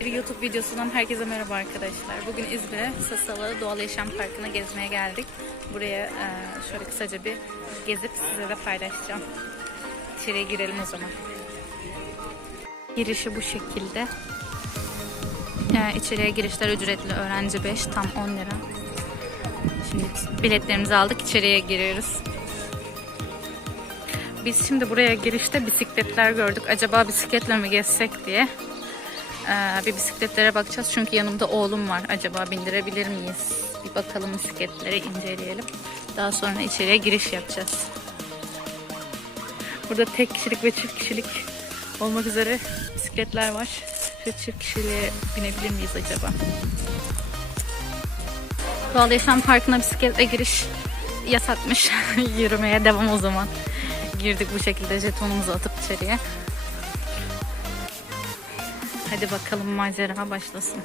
Bir YouTube videosundan herkese merhaba arkadaşlar. Bugün İzmir'e Sasalı Doğal Yaşam Parkı'na gezmeye geldik. Buraya e, şöyle kısaca bir gezip size de paylaşacağım. İçeriye girelim o zaman. Girişi bu şekilde. E, içeriye girişler ücretli. Öğrenci 5, tam 10 lira. Şimdi biletlerimizi aldık, içeriye giriyoruz. Biz şimdi buraya girişte bisikletler gördük. Acaba bisikletle mi gezsek diye. Ee, bir bisikletlere bakacağız. Çünkü yanımda oğlum var. Acaba bindirebilir miyiz? Bir bakalım bisikletleri inceleyelim. Daha sonra içeriye giriş yapacağız. Burada tek kişilik ve çift kişilik olmak üzere bisikletler var. Şu çift kişiliğe binebilir miyiz acaba? Doğal Yaşam Parkı'na bisikletle giriş yasakmış. Yürümeye devam o zaman. Girdik bu şekilde jetonumuzu atıp içeriye. Hadi bakalım macera başlasın.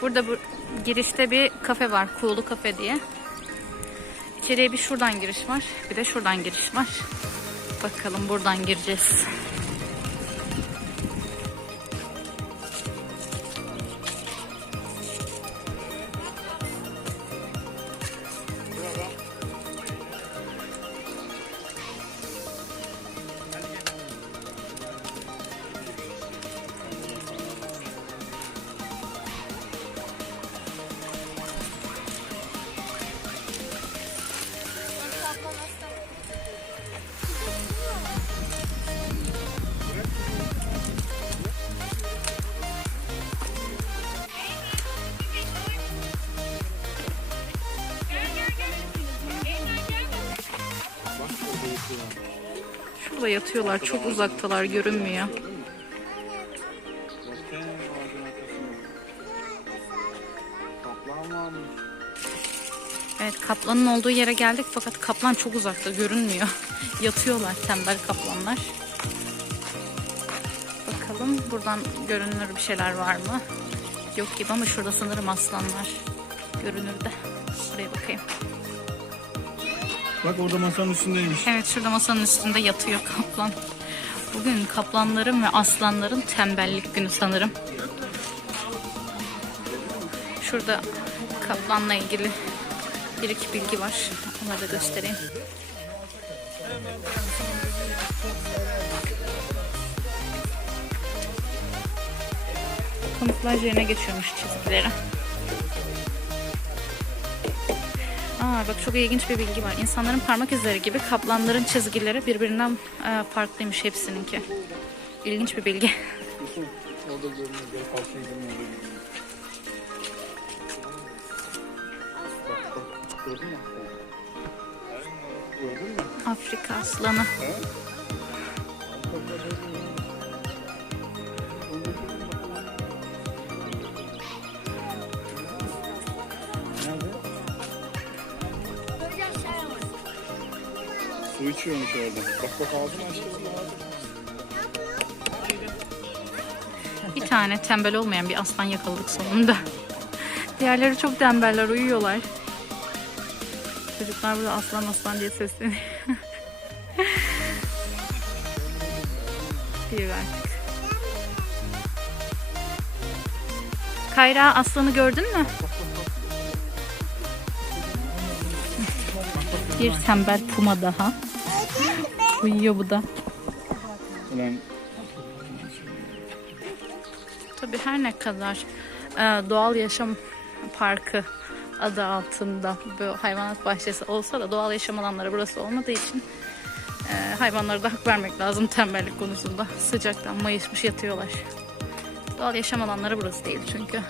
Burada bu girişte bir kafe var. Kuğulu Kafe diye. İçeriye bir şuradan giriş var. Bir de şuradan giriş var. Bakalım buradan gireceğiz. Yatıyorlar. Çok uzaktalar. Görünmüyor. Evet kaplanın olduğu yere geldik fakat kaplan çok uzakta görünmüyor. Yatıyorlar tembel kaplanlar. Bakalım buradan görünür bir şeyler var mı? Yok gibi ama şurada sanırım aslanlar görünür de. Buraya bakayım. Bak orada masanın üstündeymiş. Evet şurada masanın üstünde yatıyor kaplan. Bugün kaplanların ve aslanların tembellik günü sanırım. Şurada kaplanla ilgili bir iki bilgi var. Onları da göstereyim. Kamuflaj yerine geçiyormuş çizgileri. Aa, bak çok ilginç bir bilgi var. İnsanların parmak izleri gibi kaplanların çizgileri birbirinden e, farklıymış hepsininki. İlginç bir bilgi. Orada görünüyor. Su içiyormuş orada. Bak bak ağzını açtı. Bir tane tembel olmayan bir aslan yakaladık sonunda. Diğerleri çok tembeller, uyuyorlar. Çocuklar burada aslan aslan diye sesleniyor. Diyor artık. Kayra aslanı gördün mü? Bir tembel puma daha. Uyuyor bu da. Ulan Tabii her ne kadar e, doğal yaşam parkı adı altında bu hayvanat bahçesi olsa da doğal yaşam alanları burası olmadığı için e, hayvanlara da hak vermek lazım tembellik konusunda. Sıcaktan mayışmış yatıyorlar. Doğal yaşam alanları burası değil çünkü.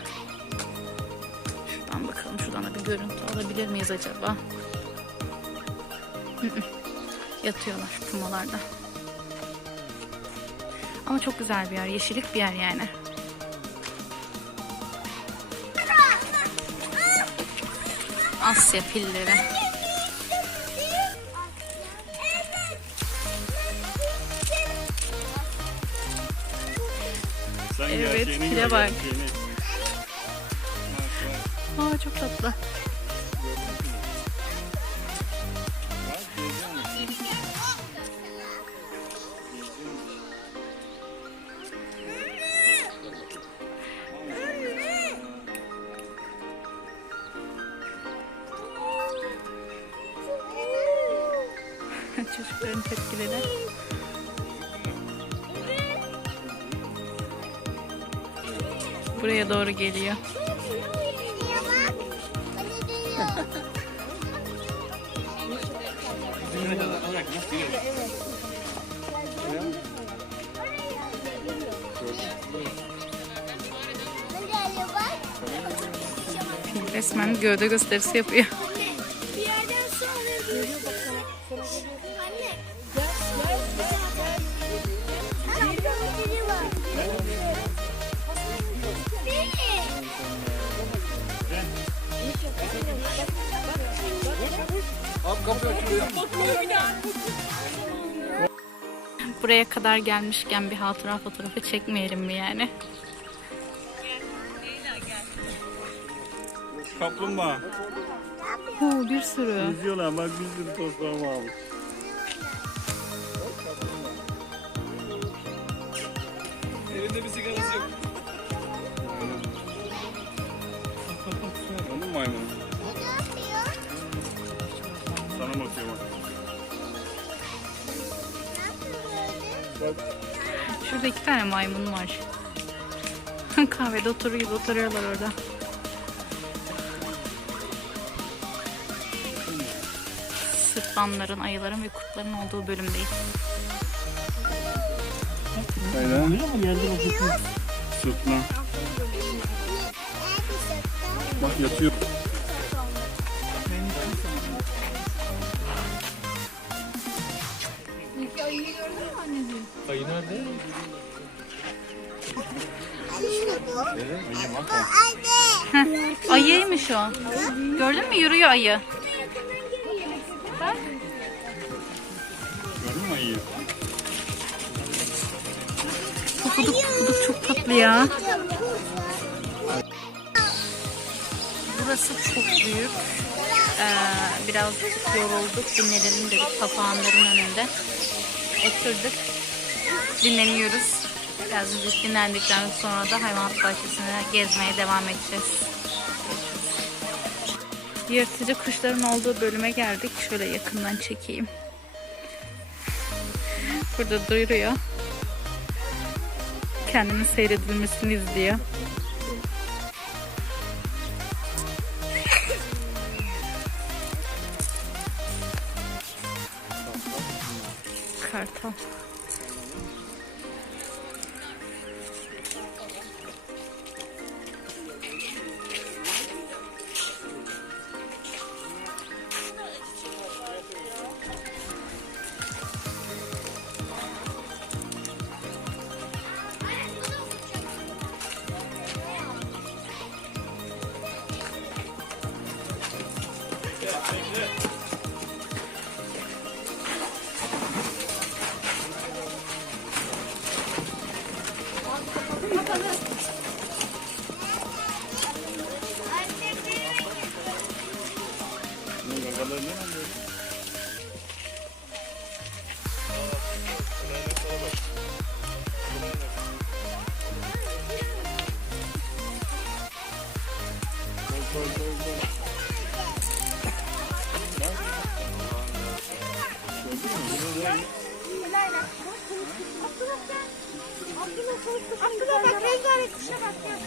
Şuradan bakalım şuradan da bir görüntü alabilir miyiz acaba? Hı hı. Yatıyorlar pumalarda. Ama çok güzel bir yer, yeşillik bir yer yani. Asya pilleri. sen Evet, gör, bak. Aa çok tatlı. Çocukların tepkileri. Buraya doğru geliyor. Resmen gövde gösterisi yapıyor. Açılıyor. Buraya kadar gelmişken bir hatıra fotoğrafı çekmeyelim mi yani? Kaplumbağa. Oo, bir sürü. Yüzüyorlar bak bir sürü toprağımı almış. İki tane maymun var. Kahvede oturur gibi oturuyorlar orada. Sırtlanların, ayıların ve kurtların olduğu bölümdeyiz. Aynen. Sırtlan. Bak yatıyor. Gördün mü? Yürüyor ayı. Bak. Gördün mü ayıyı? Pufuduk pufuduk çok tatlı ya. Burası çok büyük. Ee, biraz yorulduk. Dinlenelim dedik papağanların önünde. Oturduk. Dinleniyoruz. Biraz dinlendikten sonra da hayvanat bahçesine gezmeye devam edeceğiz. Yırtıcı kuşların olduğu bölüme geldik. Şöyle yakından çekeyim. Burada duyuruyor. Kendinin seyredilmesini izliyor.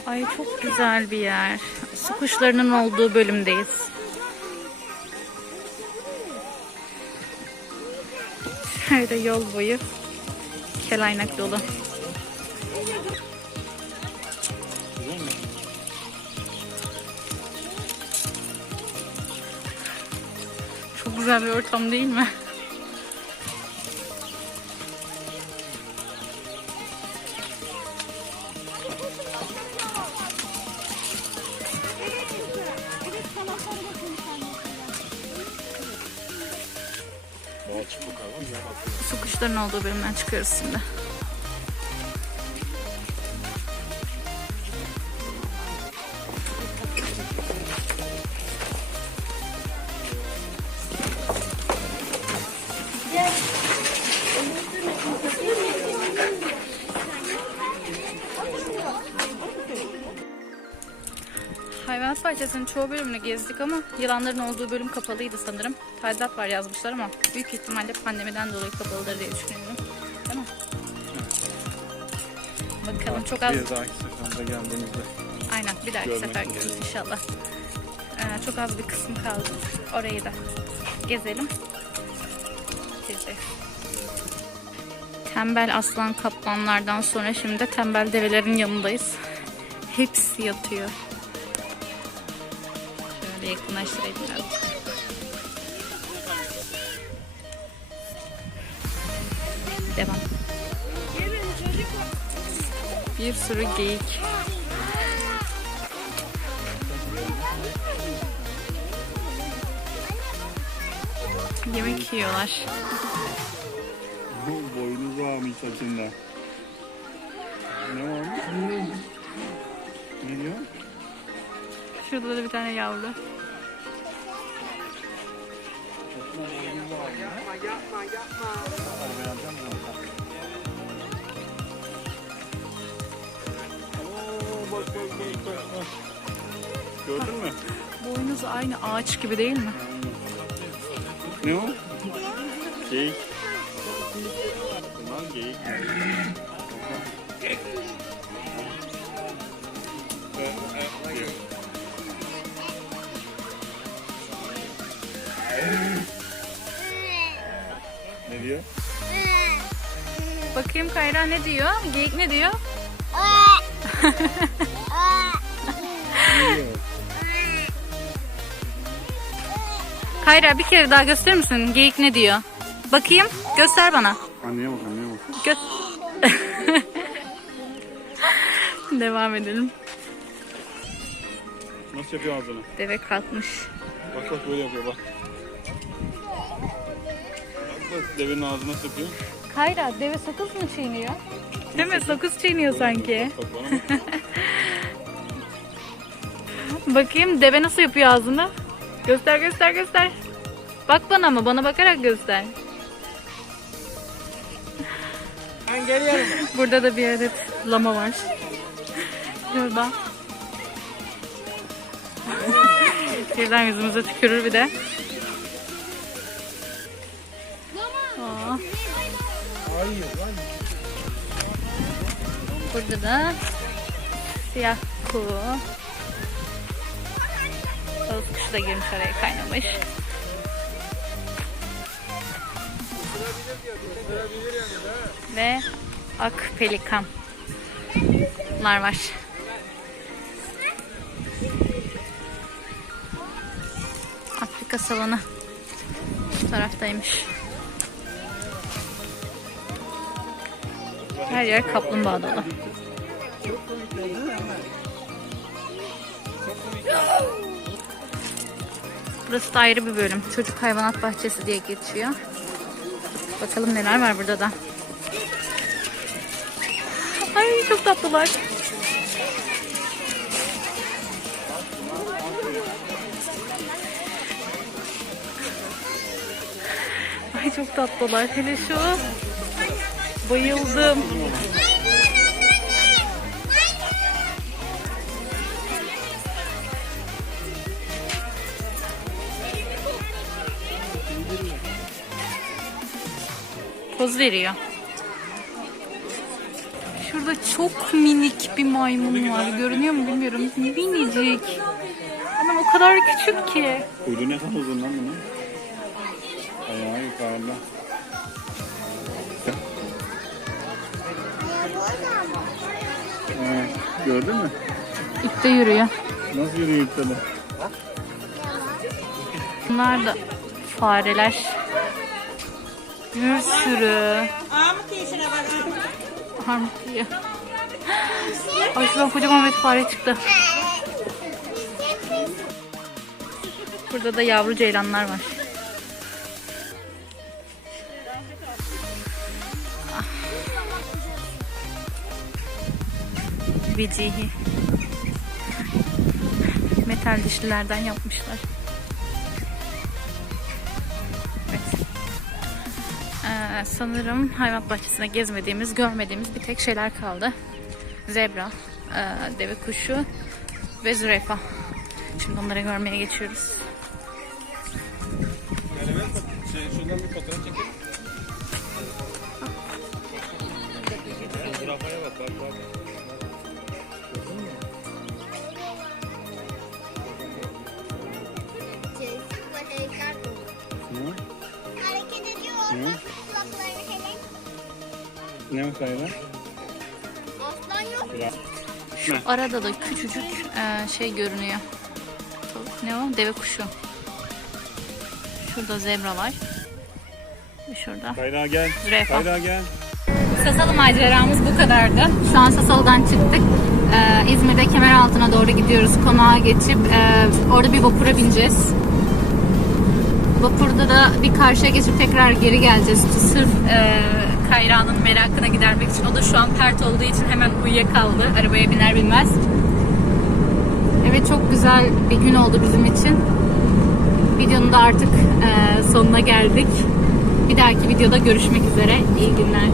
Ay çok güzel bir yer. Su kuşlarının olduğu bölümdeyiz. Şöyle yol boyu kelaynak dolu. Çok güzel bir ortam değil mi? Su kuşlarının olduğu bölümden çıkıyoruz şimdi. Bölümünü gezdik ama yılanların olduğu bölüm kapalıydı sanırım. Tadilat var yazmışlar ama büyük ihtimalle pandemiden dolayı kapalıdır diye düşünüyorum. Değil mi? Bakalım çok az Bir dahaki seferde geldiğimizde. Aynen bir dahaki sefer görürüz inşallah. Ee, çok az bir kısım kaldı. Orayı da gezelim. Sizi. Tembel aslan kaplanlardan sonra şimdi de tembel develerin yanındayız. Hepsi yatıyor. Şöyle yakınlaştırayım. Devam. Bir sürü geyik. Yemek yiyorlar. Bu boynuz varmış saçında. Ne varmış? Ne diyor? Şurada da bir tane yavru. Gördün mü? Boynuz aynı ağaç gibi değil mi? Ne o? Geyik. Bunlar geyik. Bakayım Kayra ne diyor? Geyik ne diyor? Kayra bir kere daha gösterir misin? Geyik ne diyor? Bakayım. Göster bana. Anneye bak anneye bak. Gö Devam edelim. Nasıl yapıyor ağzını? Deve kalkmış. Bak bak böyle yapıyor bak. Bak bak devenin ağzı nasıl yapıyor? Kayra deve sakız mı çiğniyor? Değil mi? Sakız çiğniyor sanki. Bak bak. Bakayım deve nasıl yapıyor ağzını? Göster göster göster. Bak bana ama bana bakarak göster. Ben geliyorum. Burada da bir adet lama var. Şurada. Birden yüzümüze tükürür bir de. Burada da siyah kuğu. Ağız kuşu da girmiş araya kaynamış. Ve ak pelikan. Bunlar var. Afrika savanı bu taraftaymış. Her yer kaplumbağa dolu. Burası da ayrı bir bölüm. Çocuk hayvanat bahçesi diye geçiyor. Bakalım neler var burada da. Ay çok tatlılar. Ay çok tatlılar. Hele şu. Bayıldım. Poz veriyor. Şurada çok minik bir maymun var. Görünüyor mu bilmiyorum. Minicik. Ama o kadar küçük ki. Kuyruğu ne kadar uzun lan bunun? Ayağı yukarıda. Evet, gördün mü? İpte yürüyor. Nasıl yürüyor ipteli? Bunlar da fareler. Bir sürü. Armut yeşile bak. Armut yiyor. Ay şuradan kocaman bir fare çıktı. Burada da yavru ceylanlar var. Vecihi. Metal dişlilerden yapmışlar. Evet. Ee, sanırım hayvan bahçesine gezmediğimiz, görmediğimiz bir tek şeyler kaldı. Zebra, e, deve kuşu ve zürafa. Şimdi onları görmeye geçiyoruz. Ne sayılar? Aslan yok. Arada da küçücük e, şey görünüyor. Ne o? Deve kuşu. Şurada zebra var. Ve Şurada. Kayra gel. Zürafa. Kayra gel. Sasalı maceramız bu kadardı. Şu an Sasalı'dan çıktık. Ee, İzmir'de Kemeraltı'na doğru gidiyoruz. Konağa geçip e, orada bir vapura bineceğiz. Vapurda da bir karşıya geçip tekrar geri geleceğiz. Sırf e, Kayra'nın merakına gidermek için. O da şu an pert olduğu için hemen uyuyakaldı. Arabaya biner binmez. Evet çok güzel bir gün oldu bizim için. Videonun da artık e, sonuna geldik. Bir dahaki videoda görüşmek üzere. İyi günler.